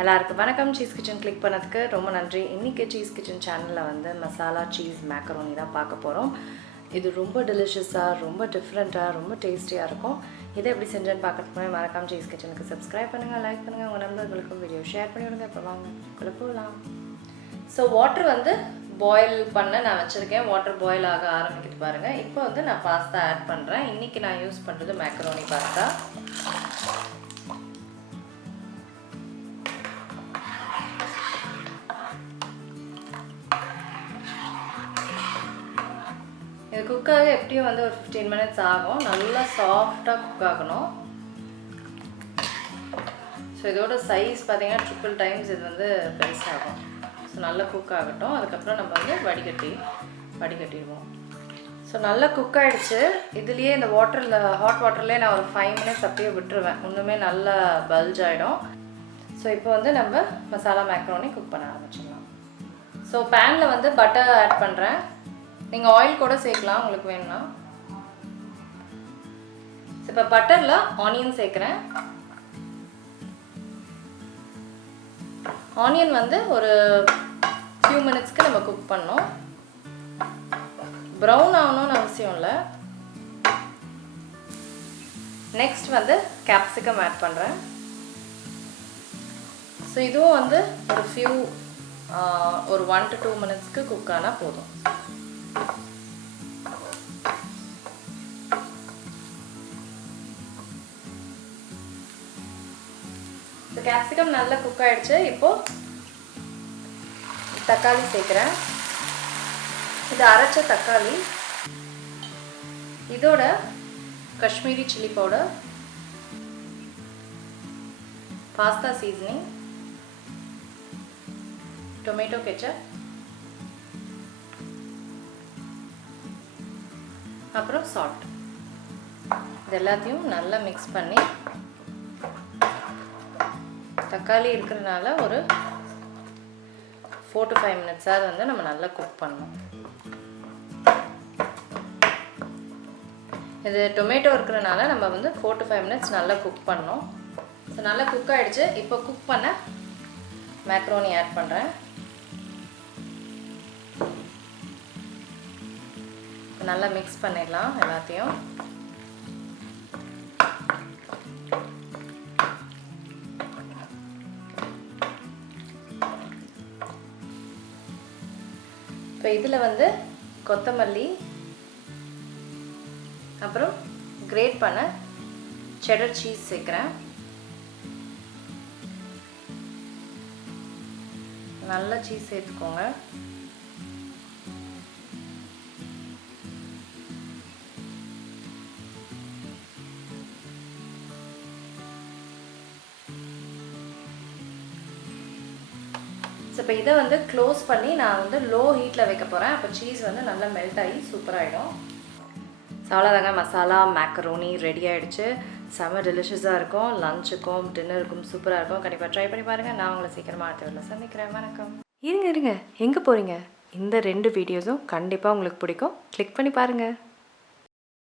எல்லாருக்கும் வணக்கம். Cheese kitchen click பண்ணதுக்கு ரொம்ப நன்றி. இன்றைக்கி சீஸ் கிச்சன் சேனலில் வந்து மசாலா சீஸ் மேக்கரோனி தான் பார்க்க போகிறோம். இது ரொம்ப டெலிஷியஸாக, ரொம்ப டிஃப்ரெண்ட்டாக, ரொம்ப டேஸ்டியாக இருக்கும். இதை எப்படி செஞ்சேன்னு பார்க்கறதுக்கு மறக்காம சீஸ் கிச்சனுக்கு சப்ஸ்கிரைப் பண்ணுங்கள், லைக் பண்ணுங்கள், உங்கள் நண்பர்களுக்கும் வீடியோ ஷேர் பண்ணி விடுங்க. இப்போ வாங்க உள்ள போகலாம். ஸோ வாட்டர் வந்து பாயில் பண்ண நான் வச்சுருக்கேன். வாட்டர் பாயில் ஆக ஆரம்பிக்கிட்டு பாருங்கள். இப்போ வந்து நான் பாஸ்தா ஆட் பண்ணுறேன். இன்றைக்கி நான் யூஸ் பண்ணுறது மேக்கரோனி பாஸ்தா. இது குக்காக எப்படியும் வந்து ஒரு 15 மினிட்ஸ் ஆகும். நல்லா சாஃப்டாக குக் ஆகணும். ஸோ இதோட சைஸ் பார்த்தீங்கன்னா 3 டைம்ஸ் இது வந்து பெருசாகும். ஸோ நல்லா குக் ஆகட்டும். அதுக்கப்புறம் நம்ம வந்து வடிகட்டிடுவோம். ஸோ நல்லா குக் ஆகிடுச்சு. இதுலேயே இந்த வாட்டரில், ஹாட் வாட்டர்லேயே நான் ஒரு 5 மினிட்ஸ் அப்படியே விட்டுருவேன். இன்னுமே நல்லா பல்ஜ் ஆகிடும். ஸோ இப்போ வந்து நம்ம மசாலா மேக்ரோனி குக் பண்ண ஆரம்பிச்சிடலாம். ஸோ பேனில் வந்து பட்டர் ஆட் பண்ணுறேன். நீங்கள் ஆயில் கூட சேர்க்கலாம் உங்களுக்கு வேணும்னா. இப்போ பட்டரில் ஆனியன் சேர்க்குறேன். ஆனியன் வந்து ஒரு ஃபியூ மினிட்ஸ்க்கு நம்ம குக் பண்ணோம். ப்ரௌன் ஆகணும்னு அவசியம் இல்லை. நெக்ஸ்ட் வந்து கேப்சிகம் ஆட் பண்ணுறேன். ஸோ இதுவும் வந்து ஒரு 1 to 2 மினிட்ஸ்க்கு குக் ஆனால் போதும். கேப்சிகம் நல்லா குக் ஆகிடுச்சு. இப்போது தக்காளி சேர்க்குறேன். இது அரைச்ச தக்காளி. இதோட Kashmiri chilli powder, pasta seasoning, tomato ketchup, அப்புறம் சால்ட். இது எல்லாத்தையும் நல்லா மிக்ஸ் பண்ணி, தக்காளி இருக்கிறதுனால ஒரு 4 to 5 மினிட்ஸாக வந்து நம்ம நல்லா குக் பண்ணணும். இது டொமேட்டோ இருக்கிறதுனால நம்ம வந்து 4 to 5 மினிட்ஸ் நல்லா குக் பண்ணணும். ஸோ நல்லா குக் ஆகிடுச்சு. இப்போ குக் பண்ண மேக்ரோனி ஆட் பண்ணுறேன். நல்லா மிக்ஸ் பண்ணிடலாம் எல்லாத்தையும். இப்போ இதில் வந்து கொத்தமல்லி, அப்புறம் கிரேட் பண்ண செடர் சீஸ் சேர்க்குறேன். நல்லா சீஸ் சேர்த்துக்கோங்க. இப்போ இதை வந்து க்ளோஸ் பண்ணி நான் வந்து லோ ஹீட்டில் வைக்க போகிறேன். அப்போ சீஸ் வந்து நல்லா மெல்ட் ஆகி சூப்பராகிடும். அவ்வளோதாங்க, மசாலா மேக்கரோனி ரெடி ஆகிடுச்சு. செம்ம டெலிஷியஸாக இருக்கும். லஞ்சுக்கும் டின்னருக்கும் சூப்பராக இருக்கும். கண்டிப்பாக ட்ரை பண்ணி பாருங்கள். நான் உங்களை சீக்கிரமாக அடுத்த வீடியோவில் சந்திக்கிறேன். வணக்கம். இருங்க எங்கே போகிறீங்க? இந்த 2 வீடியோஸும் கண்டிப்பாக உங்களுக்கு பிடிக்கும். கிளிக் பண்ணி பாருங்கள்.